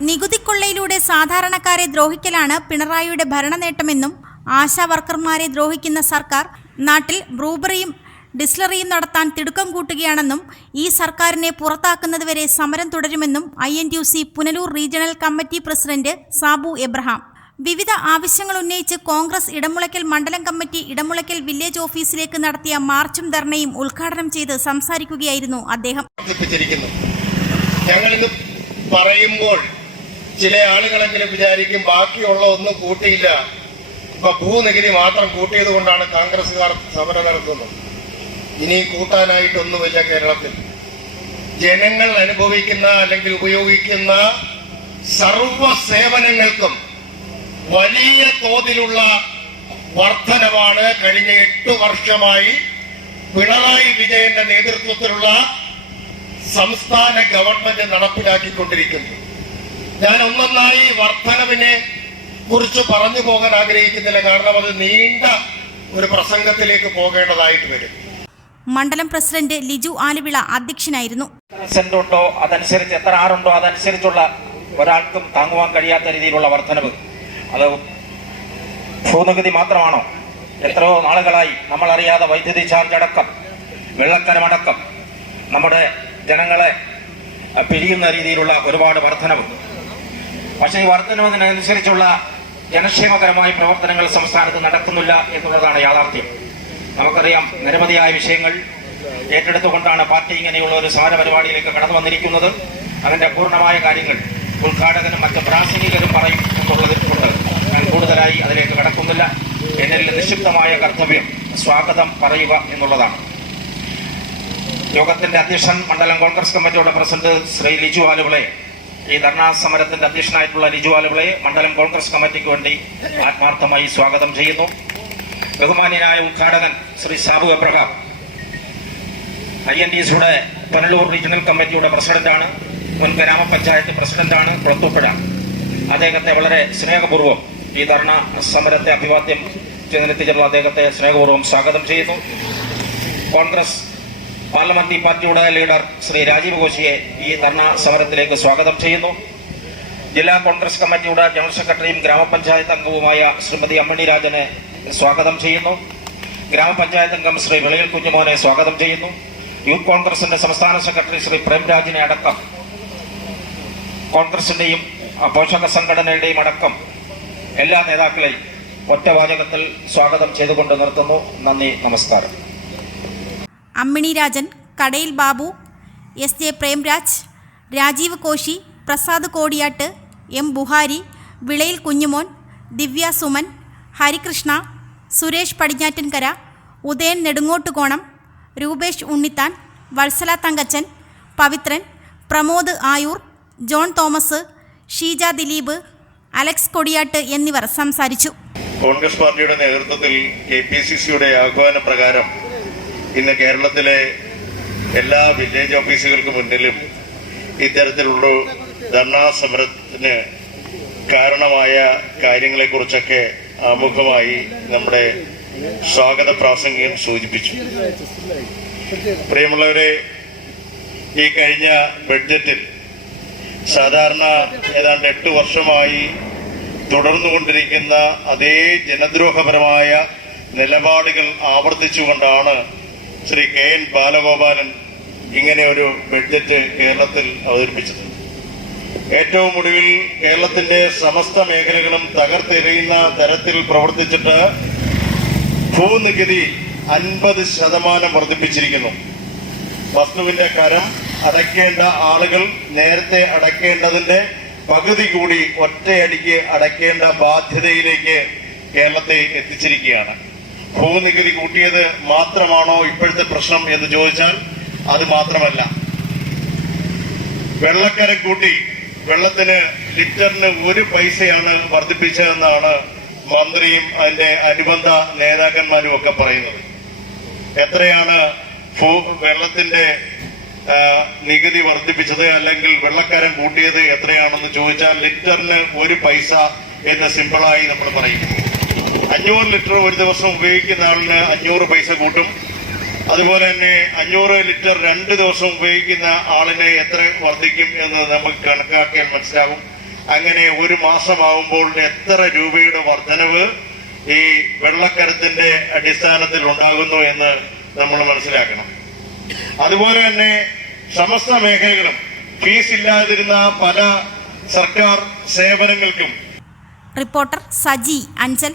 നികുതിക്കൊള്ളയിലൂടെ സാധാരണക്കാരെ ദ്രോഹിക്കലാണ് പിണറായിയുടെ ഭരണനേട്ടമെന്നും ആശാ വർക്കർമാരെ ദ്രോഹിക്കുന്ന സർക്കാർ നാട്ടിൽ ബ്രൂബറിയും ഡിസ്ലറിയും നടത്താൻ തിടുക്കം കൂട്ടുകയാണെന്നും ഈ സർക്കാരിനെ പുറത്താക്കുന്നതുവരെ സമരം തുടരുമെന്നും I N U C Punalur regional committee president Sabu Abraham. വിവിധ ആവശ്യങ്ങൾ ഉന്നയിച്ച് കോൺഗ്രസ് ഇടമുളയ്ക്കൽ മണ്ഡലം കമ്മിറ്റി ഇടമുളയ്ക്കൽ വില്ലേജ് ഓഫീസിലേക്ക് നടത്തിയ മാർച്ചും ധർണയും ഉദ്ഘാടനം ചെയ്ത് സംസാരിക്കുകയായിരുന്നു അദ്ദേഹം. ഞങ്ങളിത് പറയുമ്പോൾ ചില ആളുകളെങ്കിലും വിചാരിക്കും ബാക്കിയുള്ള ഒന്നും കൂട്ടിയില്ല. ഇപ്പൊ ഭൂനികുതി മാത്രം കൂട്ടിയത് കൊണ്ടാണ് കോൺഗ്രസുകാർ സമരം നടത്തുന്നത്. ഇനി കൂട്ടാനായിട്ടൊന്നുമില്ല കേരളത്തിൽ. ജനങ്ങൾ അനുഭവിക്കുന്ന അല്ലെങ്കിൽ ഉപയോഗിക്കുന്ന സർവ സേവനങ്ങൾക്കും വലിയ തോതിലുള്ള വർധനവാണ് കഴിഞ്ഞ എട്ട് വർഷമായി പിണറായി വിജയന്റെ നേതൃത്വത്തിലുള്ള സംസ്ഥാന ഗവൺമെന്റ് നടപ്പിലാക്കിക്കൊണ്ടിരിക്കുന്നു ഞാൻ ഒന്നൊന്നായി വർധനവിനെ കുറിച്ച് പറഞ്ഞു പോകാൻ ആഗ്രഹിക്കുന്നില്ല. കാരണം അത് നീണ്ട ഒരു പ്രസംഗത്തിലേക്ക് പോകേണ്ടതായിട്ട് വരും. മണ്ഡലം പ്രസിഡന്റ് ലിജു ആലുവിള അധ്യക്ഷനായിരുന്നു. സെന്റ് ഉണ്ടോ അതനുസരിച്ച് എത്ര ആറുണ്ടോ അതനുസരിച്ചുള്ള ഒരാൾക്കും താങ്ങുവാൻ കഴിയാത്ത രീതിയിലുള്ള വർധനവ് അത് ഭൂനികുതി മാത്രമാണോ? എത്രയോ നാളുകളായി നമ്മൾ അറിയാതെ വൈദ്യുതി ചാർജ് അടക്കം വെള്ളക്കരമടക്കം നമ്മുടെ ജനങ്ങളെ പിരിയുന്ന രീതിയിലുള്ള ഒരുപാട് വർധനവ് പക്ഷേ ഈ വർധനവിനനുസരിച്ചുള്ള ജനക്ഷേമകരമായ പ്രവർത്തനങ്ങൾ സംസ്ഥാനത്ത് നടക്കുന്നില്ല എന്നുള്ളതാണ് യാഥാർത്ഥ്യം. നമുക്കറിയാം നിരവധിയായ വിഷയങ്ങൾ ഏറ്റെടുത്തുകൊണ്ടാണ് പാർട്ടി ഇങ്ങനെയുള്ള ഒരു സമര പരിപാടിയിലേക്ക് കടന്നു വന്നിരിക്കുന്നത്. അതിന്റെ പൂർണമായ കാര്യങ്ങൾ ഉദ്ഘാടകനും മറ്റ് പ്രാസംഗികരും പറയും എന്നുള്ളതിൽ കൊണ്ട് ഞാൻ കൂടുതലായി അതിലേക്ക് കടക്കുന്നില്ല. എന്നിൽ നിക്ഷിപ്തമായ കർത്തവ്യം സ്വാഗതം പറയുക എന്നുള്ളതാണ്. യോഗത്തിന്റെ അധ്യക്ഷൻ മണ്ഡലം കോൺഗ്രസ് കമ്മിറ്റിയുടെ പ്രസിഡന്റ് ശ്രീ ലിജു ആലുവിളെ ഈ ധർണാ സമരത്തിന്റെ അധ്യക്ഷനായിട്ടുള്ള ലിജു ആലുവിളെ മണ്ഡലം കോൺഗ്രസ് കമ്മിറ്റിക്ക് വേണ്ടി ആത്മാർത്ഥമായി സ്വാഗതം ചെയ്യുന്നു. ബഹുമാന്യനായ ഉദ്ഘാടകൻ Shri Sabu Abraham. I N D സിയുടെ പനലൂർ റീജിയണൽ കമ്മിറ്റിയുടെ പ്രസിഡന്റാണ്. മുൻ ഗ്രാമപഞ്ചായത്ത് പ്രസിഡന്റാണ് കുളത്തൂപ്പുഴ. അദ്ദേഹത്തെ വളരെ സ്നേഹപൂർവം ഈ ധർണ സമരത്തെ അഭിവാദ്യം ചെയ്തെത്തിച്ചുള്ള അദ്ദേഹത്തെ സ്നേഹപൂർവം സ്വാഗതം ചെയ്യുന്നു. കോൺഗ്രസ് പാർലമെന്ററി പാർട്ടിയുടെ ലീഡർ ശ്രീ രാജീവ് ഘോഷിയെ ഈ ധർണ സമരത്തിലേക്ക് സ്വാഗതം ചെയ്യുന്നു. ജില്ലാ കോൺഗ്രസ് കമ്മിറ്റിയുടെ ജനറൽ സെക്രട്ടറിയും ഗ്രാമപഞ്ചായത്ത് അംഗവുമായ ശ്രീമതി അമ്മണി രാജനെ സ്വാഗതം ചെയ്യുന്നു. ഗ്രാമപഞ്ചായത്ത് അംഗം ശ്രീ വിളയിൽ കുഞ്ഞുമോനെ സ്വാഗതം ചെയ്യുന്നു. യൂത്ത് കോൺഗ്രസിന്റെ സംസ്ഥാന സെക്രട്ടറി ശ്രീ പ്രേംരാജിനെ അടക്കം. കോൺഗ്രസിന്റെയും പോഷക സംഘടനയുടെയും അടക്കം എല്ലാ നേതാക്കളെയും ഒറ്റവാചകത്തിൽ സ്വാഗതം ചെയ്തുകൊണ്ട് നിർത്തുന്നു. നന്ദി നമസ്കാരം. Ammini Rajan Kadayil Babu S J Premraj Rajeev Koshy Prasad Kodiyattu M Buhari Vilayil Kunjumon Divya Suman Harikrishna Suresh Padinjattinkara Udayan Nedungottukonam Rupesh Unnithan Vatsala Thankachan Pavithran Pramod Ayoor John Thomas Sheeja Dileep Alex Kodiyattu എന്നിവർ സംസാരിച്ചു. കോൺഗ്രസ് പാർട്ടിയുടെ നേതൃത്വത്തിൽ K P C സിയുടെ ആഹ്വാന പ്രകാരം ഇന്ന് കേരളത്തിലെ എല്ലാ village ഓഫീസുകൾക്ക് മുന്നിലും ഇത്തരത്തിലുള്ള ധർണാ സമരത്തിന് കാരണമായ കാര്യങ്ങളെക്കുറിച്ചൊക്കെ ആമുഖമായി നമ്മുടെ സ്വാഗത പ്രാസംഗികൻ സൂചിപ്പിച്ചു. പ്രിയമുള്ളവരെ ഈ കഴിഞ്ഞ ബഡ്ജറ്റിൽ സാധാരണ ഏതാണ്ട് എട്ട് വർഷമായി തുടർന്നുകൊണ്ടിരിക്കുന്ന അതേ ജനദ്രോഹപരമായ നിലപാടുകൾ ആവർത്തിച്ചുകൊണ്ടാണ് ശ്രീ കെ എൻ ബാലഗോപാലൻ ഇങ്ങനെ ഒരു ബഡ്ജറ്റ് കേരളത്തിൽ അവതരിപ്പിച്ചത്. ഏറ്റവും ഒടുവിൽ കേരളത്തിന്റെ സമസ്ത മേഖലകളും തകർത്തെറിയുന്ന തരത്തിൽ പ്രവർത്തിച്ചിട്ട് ഭൂനികുതി അൻപത് ശതമാനം വർദ്ധിപ്പിച്ചിരിക്കുന്നു. വസ്തുവിന്റെ കരം അടയ്ക്കേണ്ട ആളുകൾ നേരത്തെ അടയ്ക്കേണ്ടതിന്റെ പകുതി കൂടി ഒറ്റയടിക്ക് അടയ്ക്കേണ്ട ബാധ്യതയിലേക്ക് കേരളത്തെ എത്തിച്ചിരിക്കുകയാണ്. ഭൂനികുതി കൂട്ടിയത് മാത്രമാണോ ഇപ്പോഴത്തെ പ്രശ്നം എന്ന് ചോദിച്ചാൽ അത് മാത്രമല്ല. വെള്ളക്കര കൂട്ടി വെള്ളത്തിന് ലിറ്ററിന് ഒരു പൈസയാണ് വർദ്ധിപ്പിച്ചതെന്നാണ് മന്ത്രിയും അതിന്റെ അനുബന്ധ നേതാക്കന്മാരും ഒക്കെ പറയുന്നത്. എത്രയാണ് വെള്ളത്തിന്റെ നികുതി വർദ്ധിപ്പിച്ചത് അല്ലെങ്കിൽ വെള്ളക്കരം കൂട്ടിയത് എത്രയാണെന്ന് ചോദിച്ചാൽ ലിറ്ററിന് ഒരു പൈസ എന്ന് സിമ്പിളായി നമ്മൾ പറയും. അഞ്ഞൂറ് ലിറ്റർ ഒരു ദിവസം ഉപയോഗിക്കുന്ന ആളിന് അഞ്ഞൂറ് പൈസ കൂട്ടും. അതുപോലെ തന്നെ അഞ്ഞൂറ് ലിറ്റർ രണ്ട് ദിവസം ഉപയോഗിക്കുന്ന ആളിന് എത്ര വർദ്ധിക്കും എന്ന് നമുക്ക് കണക്കാക്കിയാൽ മനസ്സിലാകും അങ്ങനെ ഒരു മാസമാകുമ്പോൾ എത്ര രൂപയുടെ വർധനവ് ഈ വെള്ളക്കരത്തിന്റെ അടിസ്ഥാനത്തിൽ ഉണ്ടാകുന്നു എന്ന് നമ്മൾ മനസ്സിലാക്കണം. അതുപോലെ തന്നെ സമസ്ത മേഖലകളും ഫീസ് ഇല്ലാതിരുന്ന പല സർക്കാർ സേവനങ്ങൾക്കും. റിപ്പോർട്ടർ സജി അഞ്ചൽ.